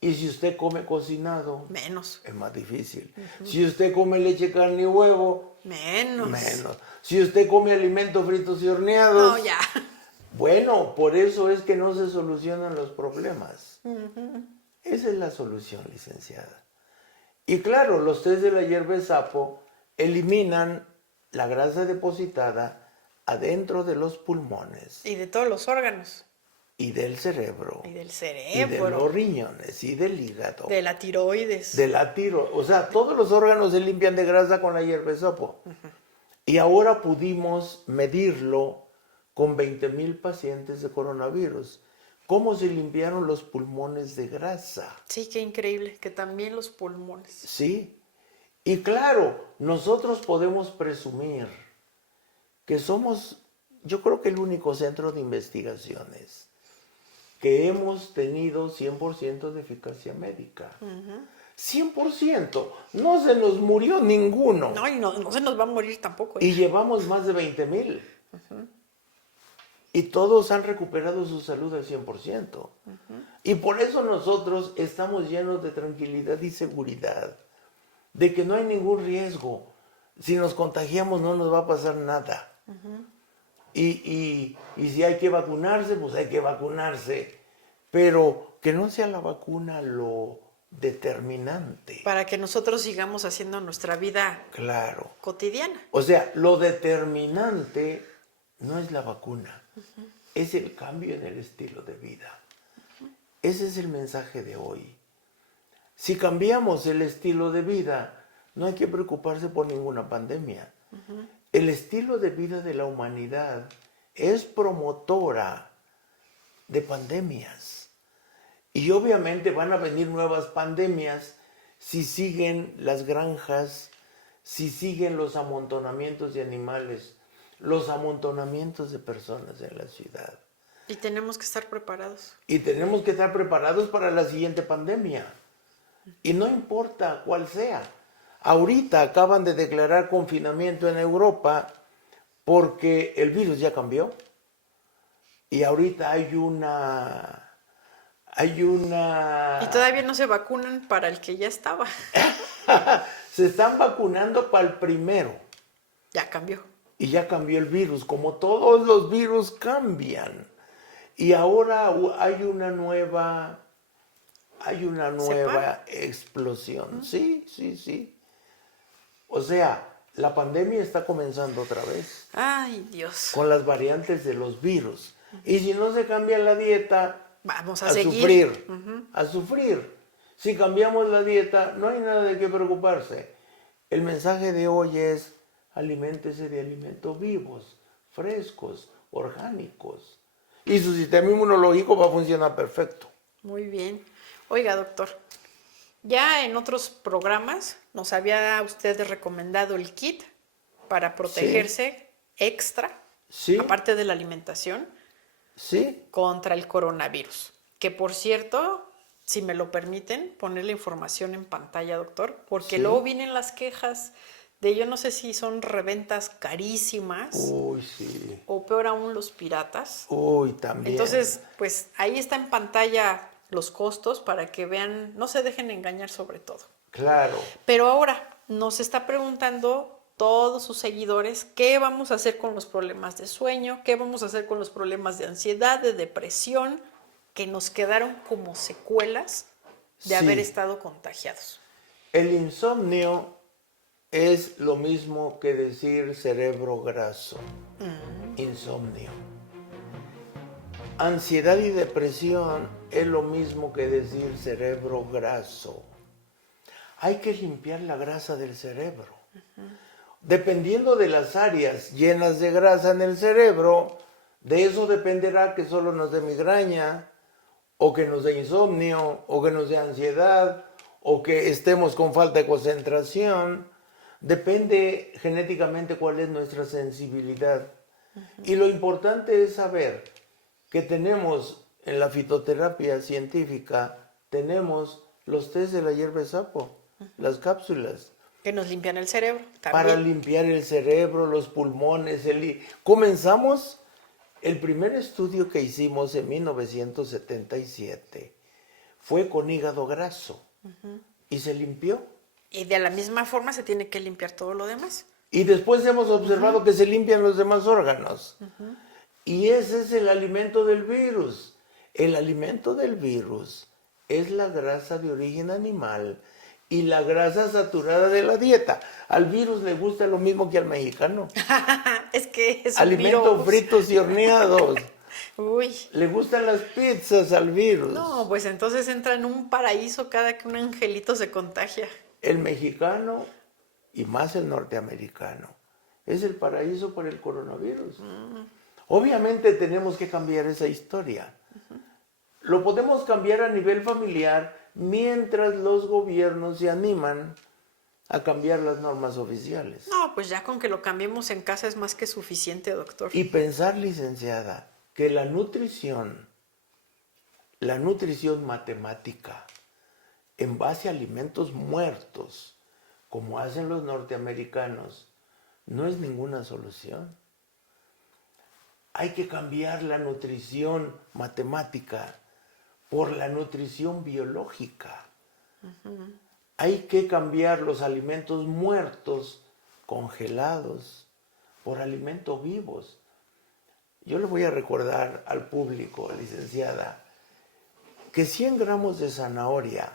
Y si usted come cocinado, menos. es más difícil. Si usted come leche, carne y huevo, Menos. menos. Si usted come alimentos fritos y horneados, No, ya. bueno, por eso es que no se solucionan los problemas. Esa es la solución, licenciada. Y claro, los test de la hierba de sapo eliminan la grasa depositada adentro de los pulmones Y de todos los órganos. y del cerebro. Y del Y de cerebro. los riñones y del hígado. De la tiroides. De la tiro. O sea, todos los órganos se limpian de grasa con la hierba de sapo. Y ahora pudimos medirlo con 20,000 pacientes de coronavirus. ¿Cómo se limpiaron los pulmones de grasa? Sí, qué increíble. Que también los pulmones. Sí. Y claro, nosotros podemos presumir que somos, yo creo que el único centro de investigaciones que hemos tenido 100% de eficacia médica. 100%. No se nos murió ninguno. No, y no se nos va a morir tampoco. Y llevamos más de 20,000. Y todos han recuperado su salud al 100%. Y por eso nosotros estamos llenos de tranquilidad y seguridad, de que no hay ningún riesgo. Si nos contagiamos no nos va a pasar nada. Y si hay que vacunarse, pues hay que vacunarse. Pero que no sea la vacuna lo determinante. Para que nosotros sigamos haciendo nuestra vida Claro. cotidiana. O sea, lo determinante no es la vacuna, es el cambio en el estilo de vida. Ese es el mensaje de hoy. Si cambiamos el estilo de vida, no hay que preocuparse por ninguna pandemia. El estilo de vida de la humanidad es promotora de pandemias. Y obviamente van a venir nuevas pandemias si siguen las granjas, si siguen los amontonamientos de animales, los amontonamientos de personas en la ciudad. Y tenemos que estar preparados. Y tenemos que estar preparados para la siguiente pandemia. Y no importa cuál sea. Ahorita acaban de declarar confinamiento en Europa porque el virus ya cambió. Y ahorita hay una... Y todavía no se vacunan para el que ya estaba. Se están vacunando para el primero. Ya cambió. Y ya cambió el virus, como todos los virus cambian. Y ahora hay una nueva explosión. Sí, sí, sí. O sea, la pandemia está comenzando otra vez. Ay, Dios. Con las variantes de los virus. Y si no se cambia la dieta, vamos a a seguir. sufrir, a sufrir. Si cambiamos la dieta, no hay nada de qué preocuparse. El mensaje de hoy es: aliméntese de alimentos vivos, frescos, orgánicos. Y su sistema inmunológico va a funcionar perfecto. Muy bien. Oiga, doctor, ya en otros programas nos había usted recomendado el kit para protegerse extra, Sí. aparte de la alimentación, ¿Sí? contra el coronavirus. Que por cierto, si me lo permiten, poner la información en pantalla, doctor, porque Sí. luego vienen las quejas de yo no sé si son reventas carísimas Uy, sí. o peor aún los piratas. Uy, también. Entonces, pues ahí está en pantalla los costos para que vean, no se dejen engañar sobre todo. Claro. Pero ahora nos está preguntando todos sus seguidores qué vamos a hacer con los problemas de sueño, qué vamos a hacer con los problemas de ansiedad, de depresión, que nos quedaron como secuelas de Sí. haber estado contagiados. El insomnio es lo mismo que decir cerebro graso. Insomnio. Ansiedad y depresión es lo mismo que decir cerebro graso. Hay que limpiar la grasa del cerebro. Dependiendo de las áreas llenas de grasa en el cerebro, de eso dependerá que solo nos dé migraña, o que nos dé insomnio, o que nos dé ansiedad, o que estemos con falta de concentración. Depende genéticamente cuál es nuestra sensibilidad. Y lo importante es saber que tenemos en la fitoterapia científica, tenemos los tés de la hierba de sapo, las cápsulas, Que nos limpian el cerebro también. para limpiar el cerebro, los pulmones. Comenzamos el primer estudio que hicimos en 1977. Fue con hígado graso y se limpió. Y de la misma forma se tiene que limpiar todo lo demás. Y después hemos observado que se limpian los demás órganos. Y ese es el alimento del virus. El alimento del virus es la grasa de origen animal y la grasa saturada de la dieta. Al virus le gusta lo mismo que al mexicano. Es que es un Alimentos virus. fritos y horneados. Uy. Le gustan las pizzas al virus. No, pues entonces entra en un paraíso cada que un angelito se contagia. El mexicano y más el norteamericano es el paraíso por el coronavirus. Obviamente tenemos que cambiar esa historia. Lo podemos cambiar a nivel familiar mientras los gobiernos se animan a cambiar las normas oficiales. No, pues ya con que lo cambiemos en casa es más que suficiente, doctor. Y pensar, licenciada, que la nutrición matemática, en base a alimentos muertos, como hacen los norteamericanos, no es ninguna solución. Hay que cambiar la nutrición matemática por la nutrición biológica. Hay que cambiar los alimentos muertos, congelados, por alimentos vivos. Yo le voy a recordar al público, licenciada, que 100 gramos de zanahoria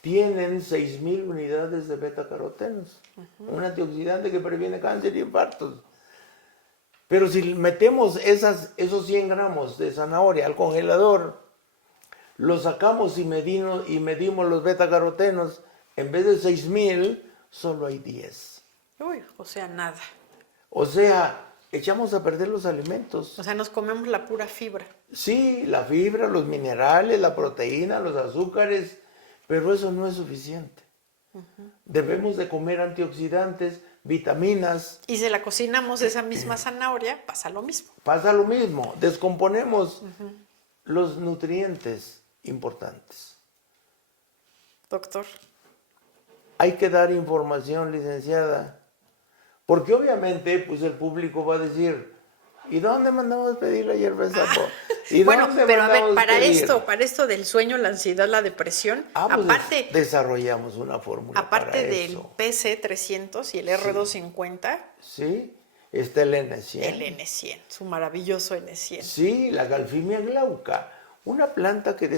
tienen 6,000 unidades de betacarotenos, un antioxidante que previene cáncer y infartos. Pero si metemos esos 100 gramos de zanahoria al congelador, lo sacamos y medimos los betacarotenos, en vez de 6,000, solo hay 10. Uy, o sea, nada. O sea, echamos a perder los alimentos. O sea, nos comemos la pura fibra. Sí, la fibra, los minerales, la proteína, los azúcares, pero eso no es suficiente. Debemos de comer antioxidantes, vitaminas. Y si la cocinamos esa misma zanahoria, pasa lo mismo. Pasa lo mismo, descomponemos los nutrientes importantes. Doctor. Hay que dar información, licenciada, porque obviamente pues el público va a decir, ¿y dónde mandamos pedir la hierba de sapo? ¿Y Bueno, dónde pero a ver, mandamos pedir? para esto del sueño, la ansiedad, la depresión, Pues aparte, desarrollamos una fórmula aparte para del eso. PC300 y el R250, Sí, está el N100. el N100, su maravilloso N100. Sí, la Galfimia glauca, una planta que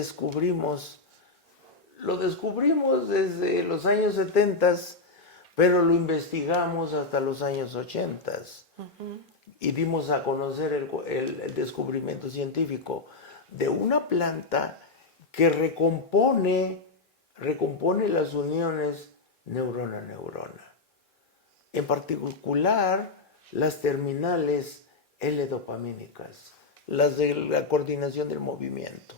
lo descubrimos desde los años 70, pero lo investigamos hasta los años 80 y dimos a conocer el descubrimiento científico de una planta que recompone las uniones neurona-neurona. En particular, las terminales L-dopamínicas, las de la coordinación del movimiento.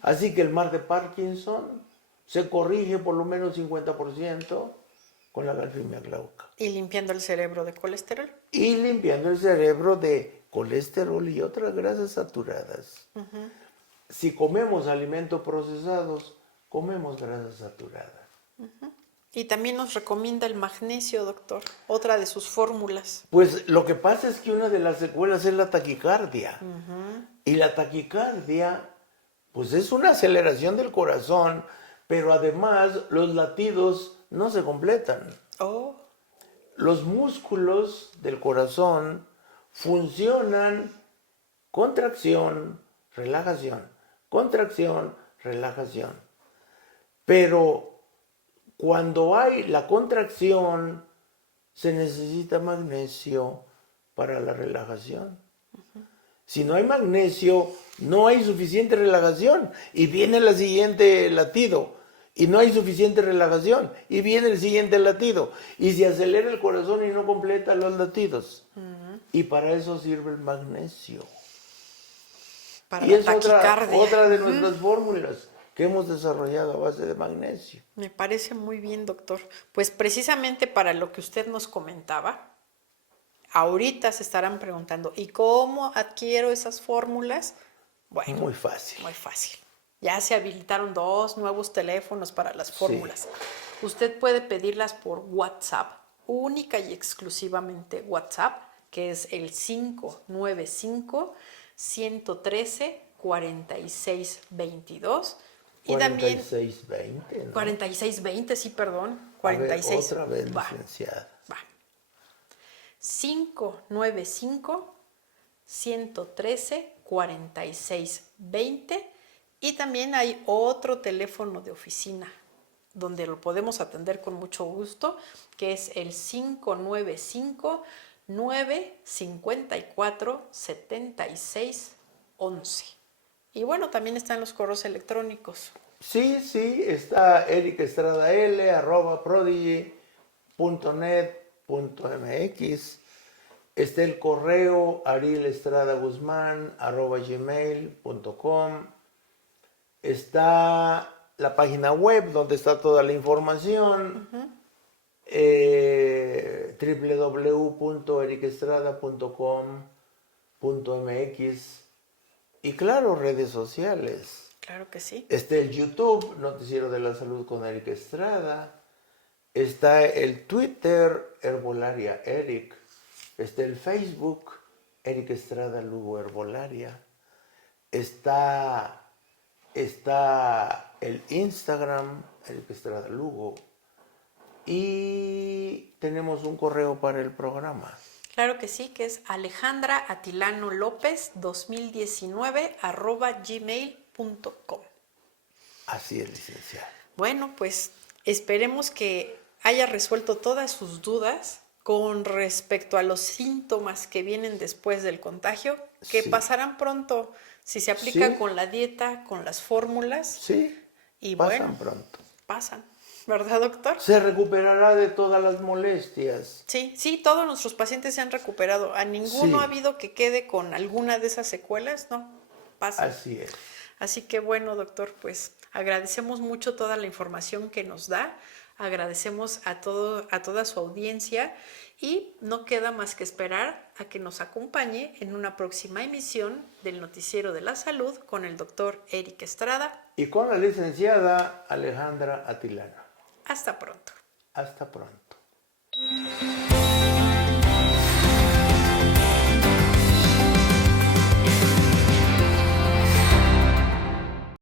Así que el mal de Parkinson se corrige por lo menos 50% con la Galfimia glauca. Y limpiando el cerebro de colesterol. Y limpiando el cerebro de colesterol y otras grasas saturadas. Si comemos alimentos procesados, comemos grasas saturadas. Y también nos recomienda el magnesio, doctor, otra de sus fórmulas. Pues lo que pasa es que una de las secuelas es la taquicardia. Y la taquicardia, pues es una aceleración del corazón, pero además los latidos no se completan. Oh, Los músculos del corazón funcionan contracción, relajación, contracción, relajación. Pero cuando hay la contracción, se necesita magnesio para la relajación. Si no hay magnesio, no hay suficiente relajación y viene el siguiente latido. Y no hay suficiente relajación y viene el siguiente latido. Y se acelera el corazón y no completa los latidos. Y para eso sirve el magnesio. para Y la es taquicardia. otra de nuestras fórmulas que hemos desarrollado a base de magnesio. Me parece muy bien, doctor. Pues precisamente para lo que usted nos comentaba, ahorita se estarán preguntando, ¿y cómo adquiero esas fórmulas? Bueno, Muy fácil. muy fácil. Ya se habilitaron 2 nuevos teléfonos para las fórmulas. Usted puede pedirlas por WhatsApp, única y exclusivamente WhatsApp, que es el 595-113-4622. Y también 4620, ¿no? 4620, sí, perdón. A ver, 46. otra vez, Va, licenciada. va. 595-113-4620. Y también hay otro teléfono de oficina donde lo podemos atender con mucho gusto, que es el 595-954-7611. Y bueno, también están los correos electrónicos. Sí, está ericestradaL@prodigy.net.mx. Está el correo arielestradaguzman@gmail.com. Está la página web donde está toda la información, www.ericestrada.com.mx. Y claro, redes sociales. Claro que sí. Está el YouTube, Noticiero de la Salud con Eric Estrada. Está el Twitter, Herbolaria Eric. Está el Facebook, Eric Estrada Lugo Herbolaria. Está el Instagram, Eric Estrada Lugo. Y tenemos un correo para el programa. Claro que sí, que es Alejandra Atilano López 2019@gmail.com. Así es, licenciada. Bueno, pues esperemos que haya resuelto todas sus dudas con respecto a los síntomas que vienen después del contagio, que Sí. pasarán pronto si se aplica Sí. con la dieta, con las fórmulas. Sí, Y pasan bueno, pronto. pasan. ¿verdad, doctor? Se recuperará de todas las molestias. Sí, sí, todos nuestros pacientes se han recuperado. A ninguno Sí. ha habido que quede con alguna de esas secuelas, no, pasa. Así es. Así que bueno, doctor, pues agradecemos mucho toda la información que nos da, agradecemos a toda su audiencia y no queda más que esperar a que nos acompañe en una próxima emisión del Noticiero de la Salud con el doctor Eric Estrada. Y con la licenciada Alejandra Atilano. Hasta pronto. Hasta pronto.